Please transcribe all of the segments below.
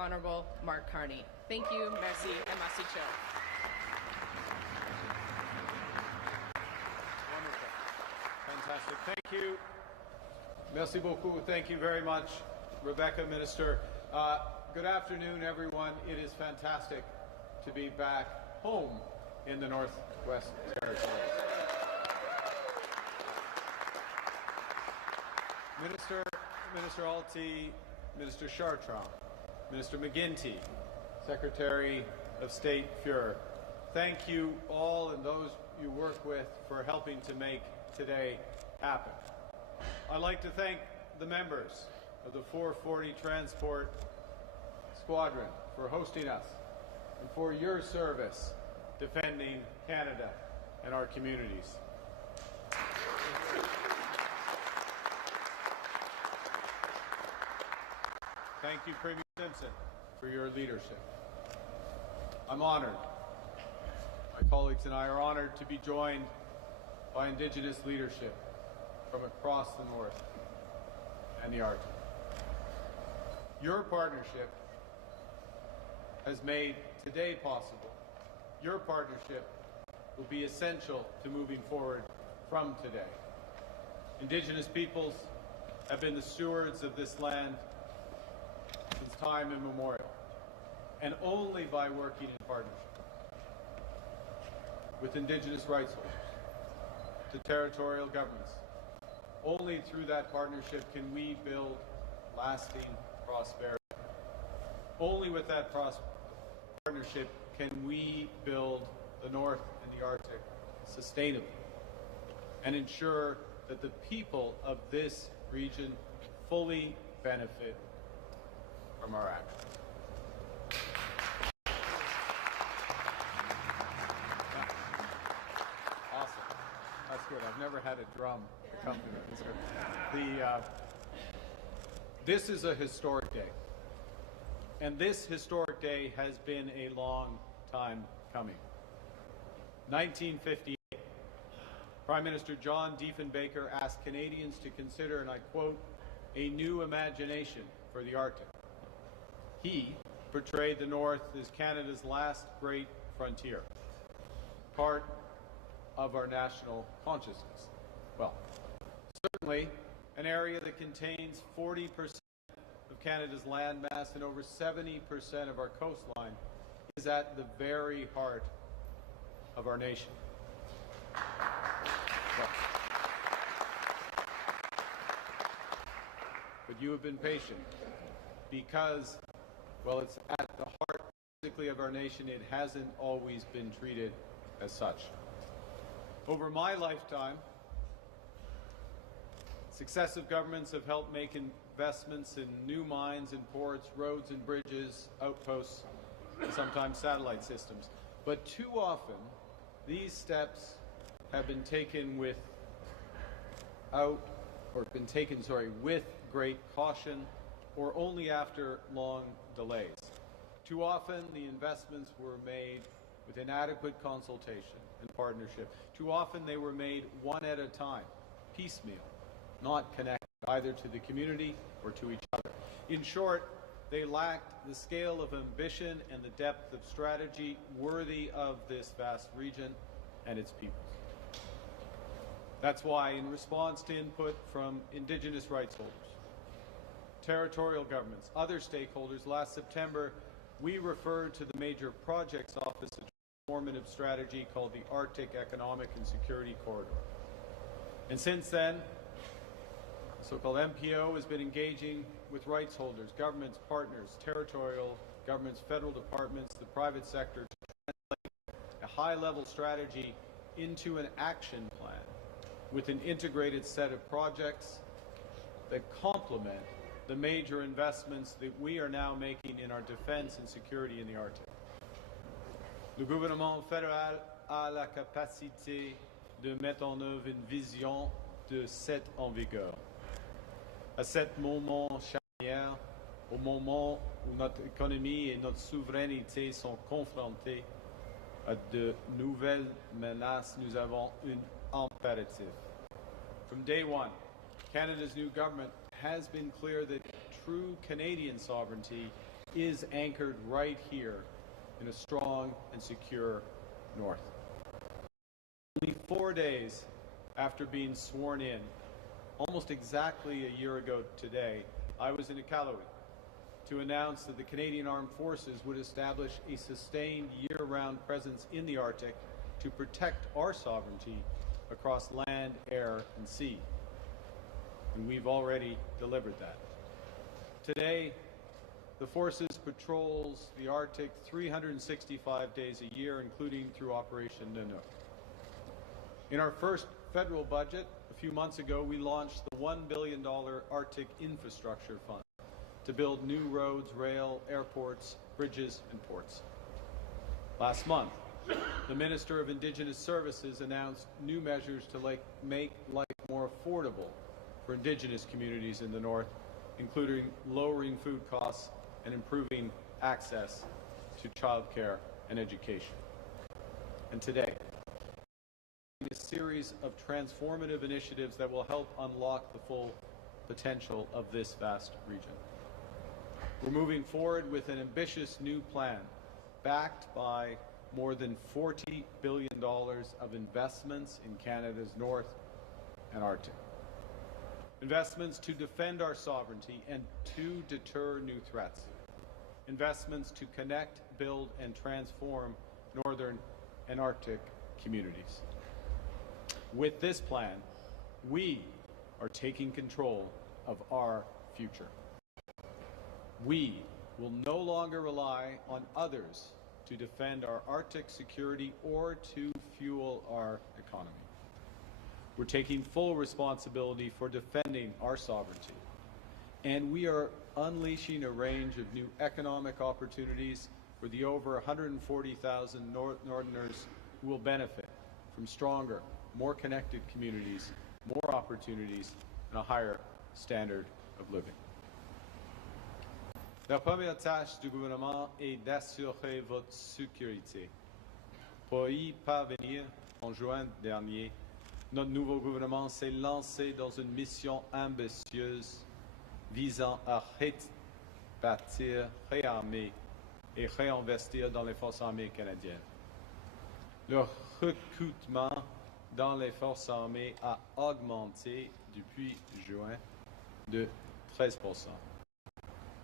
Honourable Mark Carney. Thank you, merci, and merci Chair. Wonderful. Fantastic. Thank you. Merci beaucoup. Thank you very much, Rebecca, Minister. Good afternoon, everyone. It is fantastic to be back home in the Northwest Territories. Minister Alty, Minister Chartrand, Minister McGuinty, Secretary of State Fuhrer, thank you all and those you work with for helping to make today happen. I'd like to thank the members of the 440 Transport Squadron for hosting us and for your service defending Canada and our communities. Thank you, Premier Simpson, for your leadership. I'm honored. My colleagues and I are honored to be joined by Indigenous leadership from across the North and the Arctic. Your partnership has made today possible. Your partnership will be essential to moving forward from today. Indigenous peoples have been the stewards of this land since time immemorial, and only by working in partnership with Indigenous rights holders, to territorial governments, only through that partnership can we build lasting prosperity. Only with that partnership can we build the North and the Arctic sustainably and ensure that the people of this region fully benefit from our actions. Awesome. That's good. I've never had a drum accompaniment. That's good. This is a historic day. And this historic day has been a long time coming. 1958, Prime Minister John Diefenbaker asked Canadians to consider, and I quote, a new imagination for the Arctic. He portrayed the North as Canada's last great frontier, part of our national consciousness. Well, certainly an area that contains 40% of Canada's land mass and over 70% of our coastline is at the very heart of our nation. But you have been patient because, well, it's at the heart physically of our nation. It hasn't always been treated as such. Over my lifetime, successive governments have helped make investments in new mines and ports, roads and bridges, outposts, and sometimes satellite systems. But too often, these steps have been taken with great caution or only after long delays. Too often, the investments were made with inadequate consultation and partnership. Too often, they were made one at a time, piecemeal, not connected either to the community or to each other. In short, they lacked the scale of ambition and the depth of strategy worthy of this vast region and its peoples. That's why, in response to input from Indigenous rights holders, territorial governments, other stakeholders, last September, we referred to the Major Projects Office a transformative strategy called the Arctic Economic and Security Corridor. And since then, the so-called MPO has been engaging with rights holders, governments, partners, territorial governments, federal departments, the private sector to translate a high-level strategy into an action plan with an integrated set of projects that complement the major investments that we are now making in our defense and security in the Arctic. Le gouvernement fédéral a la capacité de mettre en œuvre une vision de cette en vigueur. À ce moment charnière, au moment où notre économie et notre souveraineté sont confrontées à de nouvelles menaces, nous avons un impératif. From day one, Canada's new government has been clear that true Canadian sovereignty is anchored right here in a strong and secure north. Only 4 days after being sworn in, almost exactly a year ago today, I was in Iqaluit to announce that the Canadian Armed Forces would establish a sustained year-round presence in the Arctic to protect our sovereignty across land, air, and sea. And we've already delivered that. Today, the forces patrols the Arctic 365 days a year, including through Operation Inuvik. In our first federal budget, a few months ago, we launched the $1 billion Arctic Infrastructure Fund to build new roads, rail, airports, bridges, and ports. Last month, the Minister of Indigenous Services announced new measures to make life more affordable for Indigenous communities in the North, including lowering food costs and improving access to childcare and education. And today, a series of transformative initiatives that will help unlock the full potential of this vast region. We're moving forward with an ambitious new plan backed by more than $40 billion of investments in Canada's North and Arctic. Investments to defend our sovereignty and to deter new threats. Investments to connect, build, and transform Northern and Arctic communities. With this plan, we are taking control of our future. We will no longer rely on others to defend our Arctic security or to fuel our economy. We're taking full responsibility for defending our sovereignty, and we are unleashing a range of new economic opportunities for the over 140,000 Northerners who will benefit from stronger, more connected communities, more opportunities, and a higher standard of living. La première tâche du gouvernement est d'assurer votre sécurité. Pour y parvenir, en juin dernier, notre nouveau gouvernement s'est lancé dans une mission ambitieuse visant à rebâtir, réarmer et réinvestir dans les forces armées canadiennes. Le recrutement dans les forces armées a augmenté depuis juin de 13%.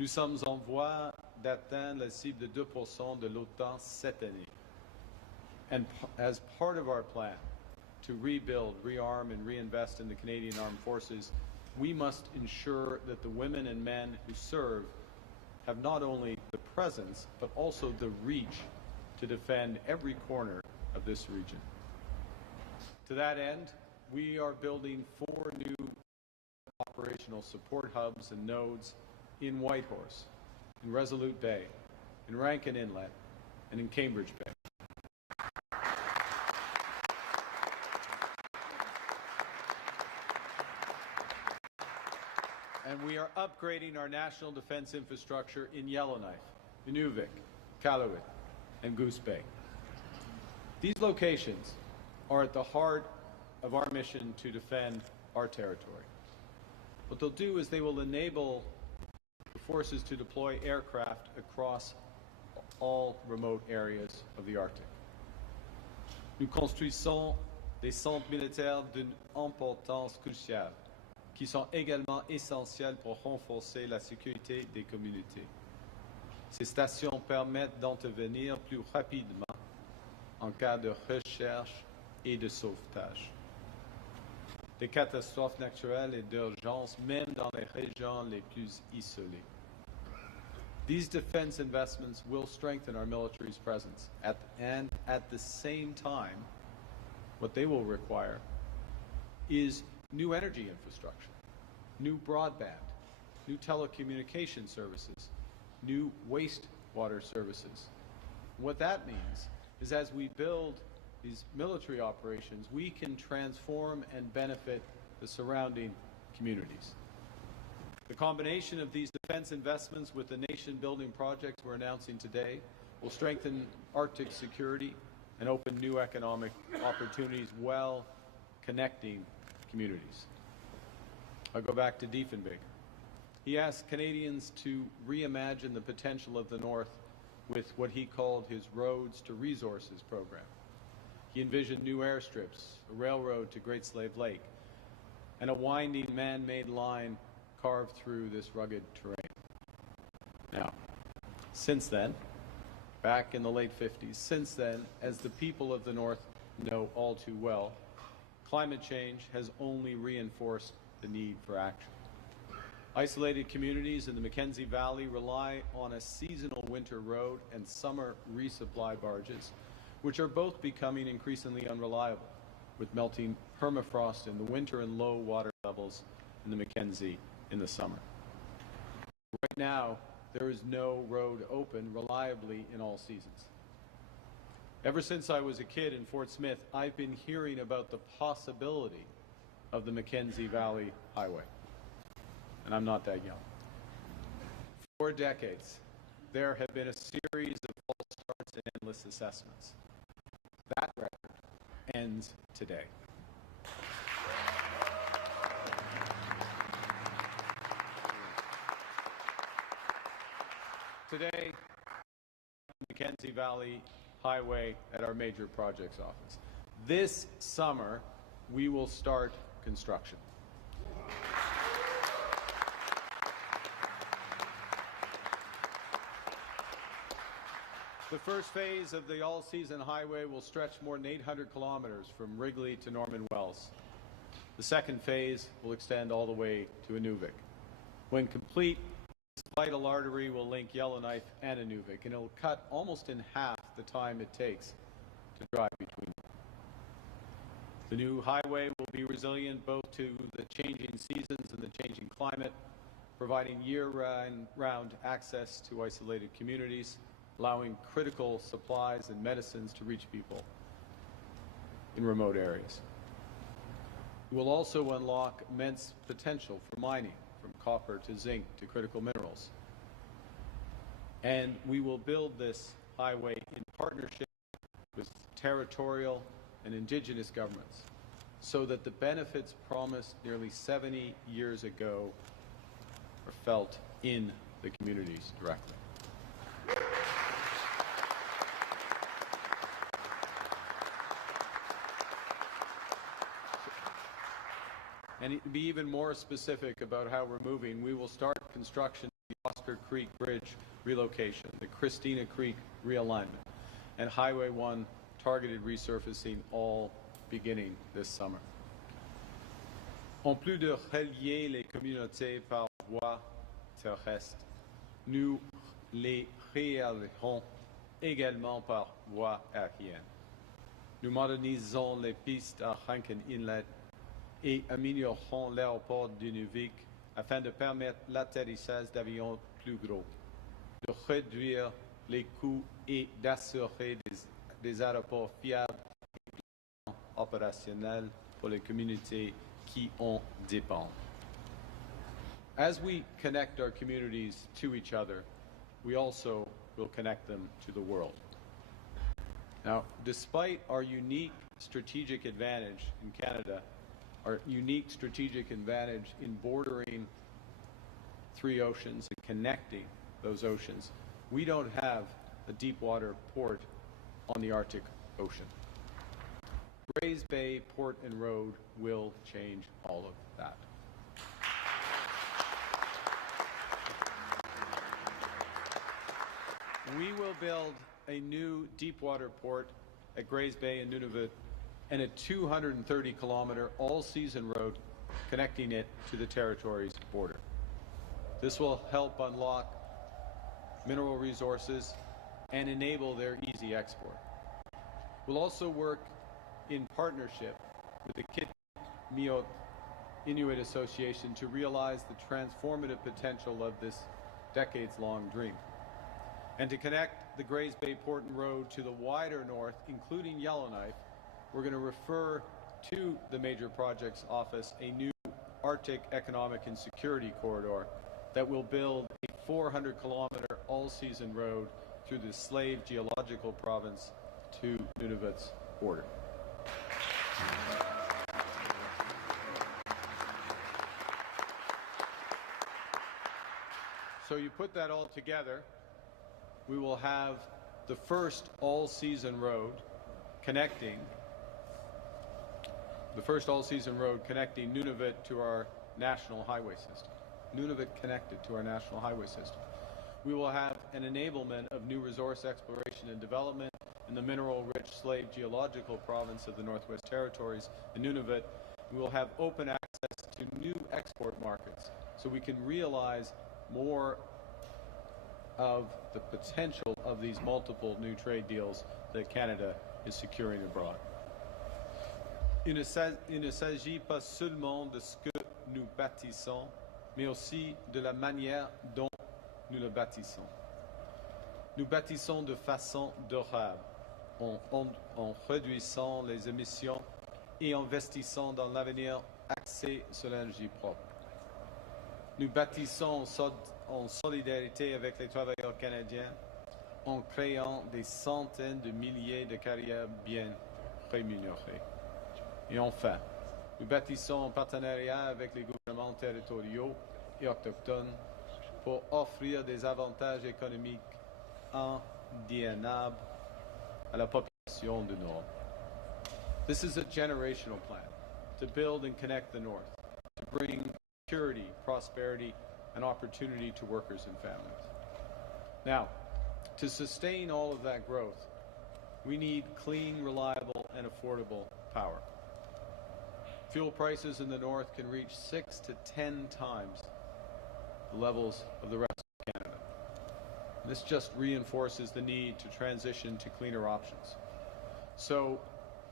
Nous sommes en voie d'atteindre la cible de 2% de l'OTAN cette année. And as part of our plan to rebuild, rearm, and reinvest in the Canadian Armed Forces, we must ensure that the women and men who serve have not only the presence, but also the reach to defend every corner of this region. To that end, we are building 4 new operational support hubs and nodes in Whitehorse, in Resolute Bay, in Rankin Inlet, and in Cambridge Bay. And we are upgrading our national defense infrastructure in Yellowknife, Inuvik, Iqaluit, and Goose Bay. These locations are at the heart of our mission to defend our territory. What they'll do is they will enable the forces to deploy aircraft across all remote areas of the Arctic. Nous construisons des centres militaires d'une importance cruciale, qui sont également essentiels pour renforcer la sécurité des communautés. Ces stations permettent d'intervenir plus rapidement en cas de recherche et de sauvetage, des catastrophes naturelles et d'urgence, même dans les régions les plus isolées. These defense investments will strengthen our military's presence, and at the same time, what they will require is new energy infrastructure, new broadband, new telecommunication services, new wastewater services. What that means is as we build these military operations, we can transform and benefit the surrounding communities. The combination of these defense investments with the nation-building projects we're announcing today will strengthen Arctic security and open new economic opportunities while connecting communities. I'll go back to Diefenbaker. He asked Canadians to reimagine the potential of the North with what he called his Roads to Resources program. He envisioned new airstrips, a railroad to Great Slave Lake, and a winding man-made line carved through this rugged terrain. Now, since then, back in the late 50s, since then, as the people of the North know all too well, climate change has only reinforced the need for action. Isolated communities in the Mackenzie Valley rely on a seasonal winter road and summer resupply barges, which are both becoming increasingly unreliable, with melting permafrost in the winter and low water levels in the Mackenzie in the summer. Right now, there is no road open reliably in all seasons. Ever since I was a kid in Fort Smith, I've been hearing about the possibility of the Mackenzie Valley Highway. And I'm not that young. For decades, there have been a series of false starts and endless assessments. That record ends today. Today, Mackenzie Valley Highway at our major projects office. This summer, we will start construction. The first phase of the all-season highway will stretch more than 800 kilometers from Wrigley to Norman Wells. The second phase will extend all the way to Inuvik. When complete, this vital artery will link Yellowknife and Inuvik, and it will cut almost in half the time it takes to drive between them. The new highway will be resilient both to the changing seasons and the changing climate, providing year-round access to isolated communities, allowing critical supplies and medicines to reach people in remote areas. It will also unlock immense potential for mining, from copper to zinc to critical minerals. And we will build this highway in partnership with territorial and Indigenous governments so that the benefits promised nearly 70 years ago are felt in the communities directly. And to be even more specific about how we're moving, we will start construction of the Oscar Creek Bridge relocation, the Christina Creek realignment, and Highway 1 targeted resurfacing, all beginning this summer. En plus de relier les communautés par voie terrestre, nous les relierons également par voie aérienne. Nous modernisons les pistes à Rankin Inlet et améliorerons l'aéroport d'Inuvik afin de permettre l'atterrissage d'avions plus gros, de réduire les coûts et d'assurer des aéroports fiables et opérationnels pour les communautés qui en dépendent. As we connect our communities to each other, we also will connect them to the world. Now, despite our unique strategic advantage in Canada, our unique strategic advantage in bordering three oceans and connecting those oceans, we don't have a deep water port on the Arctic Ocean. Grays Bay Port and Road will change all of that. We will build a new deep water port at Grays Bay and Nunavut, and a 230-kilometer all-season road connecting it to the territory's border. This will help unlock mineral resources and enable their easy export. We'll also work in partnership with the Kitkmiut Inuit Association to realize the transformative potential of this decades-long dream, and to connect the Grays Bay Port and Road to the wider north, including Yellowknife. We're going to refer to the Major Projects Office a new Arctic Economic and Security Corridor that will build a 400-kilometer all-season road through the Slave Geological Province to Nunavut's border. So you put that all together, we will have the first all-season road connecting Inuvik to our national highway system. Inuvik connected to our national highway system. We will have an enablement of new resource exploration and development in the mineral-rich slave geological province of the Northwest Territories, in Inuvik. We will have open access to new export markets, so we can realize more of the potential of these multiple new trade deals that Canada is securing abroad. Il ne s'agit pas seulement de ce que nous bâtissons, mais aussi de la manière dont nous le bâtissons. Nous bâtissons de façon durable, en réduisant les émissions et investissant dans l'avenir axé sur l'énergie propre. Nous bâtissons en solidarité avec les travailleurs canadiens, en créant des centaines de milliers de carrières bien rémunérées. Et enfin, nous bâtissons en partenariat avec les gouvernements territoriaux et autochtones pour offrir des avantages économiques indéniables à la population du Nord. This is a generational plan to build and connect the North, to bring security, prosperity, and opportunity to workers and families. Now, to sustain all of that growth, we need clean, reliable, and affordable power. Fuel prices in the North can reach 6 to 10 times the levels of the rest of Canada. This just reinforces the need to transition to cleaner options. So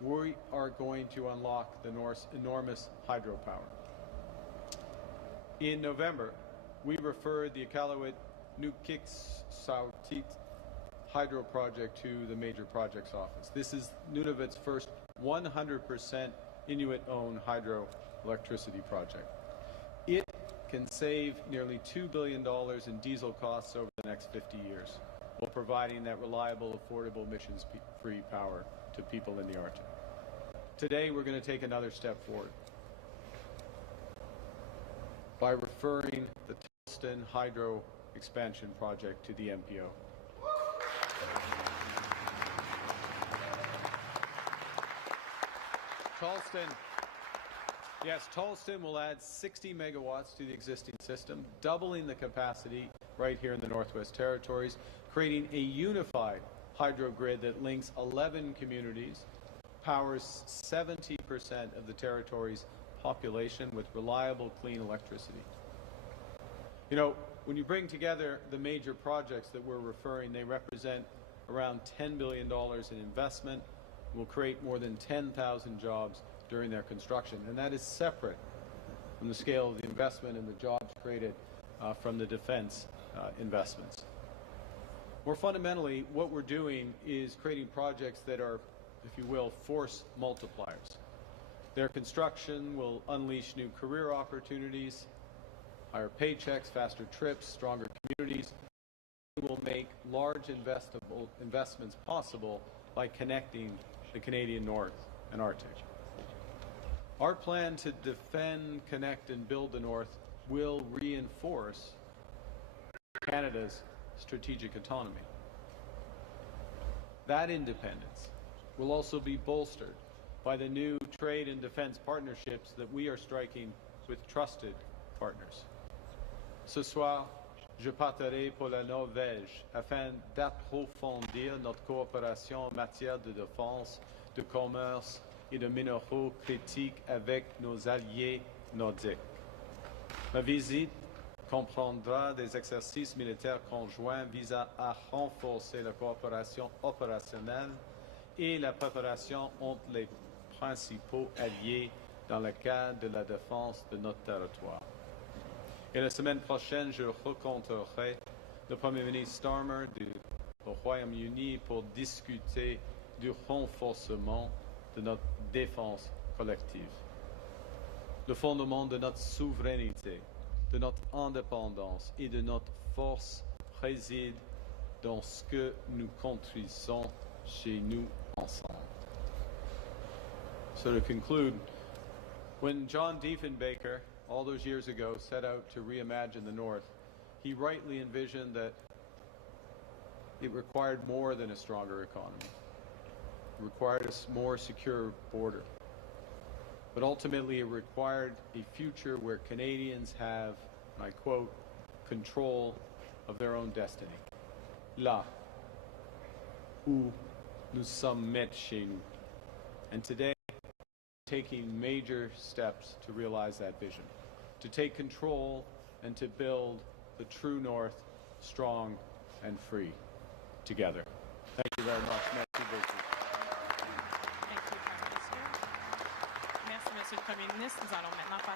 we are going to unlock the North's enormous hydropower. In November, we referred the Iqaluit Nukik-Sautit Hydro Project to the Major Projects Office. This is Nunavik's first 100% Inuit-owned hydroelectricity project. It can save nearly $2 billion in diesel costs over the next 50 years, while providing that reliable, affordable, emissions-free power to people in the Arctic. Today, we're going to take another step forward by referring the Taltson Hydro Expansion Project to the MPO. Taltson will add 60 megawatts to the existing system, doubling the capacity right here in the Northwest Territories, creating a unified hydro grid that links 11 communities, powers 70% of the territory's population with reliable, clean electricity. You know, when you bring together the major projects that we're referring, they represent around $10 billion in investment, will create more than 10,000 jobs during their construction, and that is separate from the scale of the investment and the jobs created from the defense investments. More fundamentally, what we're doing is creating projects that are, if you will, force multipliers. Their construction will unleash new career opportunities, higher paychecks, faster trips, stronger communities. It will make large investments possible by connecting the Canadian North and Arctic. Our plan to defend, connect, and build the North will reinforce Canada's strategic autonomy. That independence will also be bolstered by the new trade and defense partnerships that we are striking with trusted partners. Ce soir, je parlerai pour la Norvège afin d'approfondir notre coopération en matière de défense, de commerce et de minéraux critiques avec nos alliés nordiques. Ma visite comprendra des exercices militaires conjoints visant à renforcer la coopération opérationnelle et la préparation entre les principaux alliés dans le cadre de la défense de notre territoire. Et la semaine prochaine, je rencontrerai le Premier ministre Starmer du Royaume-Uni pour discuter du renforcement de notre défense collective. Le fondement de notre souveraineté, de notre indépendance et de notre force réside dans ce que nous construisons chez nous ensemble. So to conclude, when John Diefenbaker, all those years ago, set out to reimagine the North, he rightly envisioned that it required more than a stronger economy. It required a more secure border. But ultimately, it required a future where Canadians have, and I quote, control of their own destiny. Là où nous sommes mettre chez nous. And today, taking major steps to realize that vision, to take control and to build the true North strong and free together. Thank you very much. Merci beaucoup. Thank you, Prime Minister. Merci, Monsieur le Premier ministre. Nous allons maintenant passer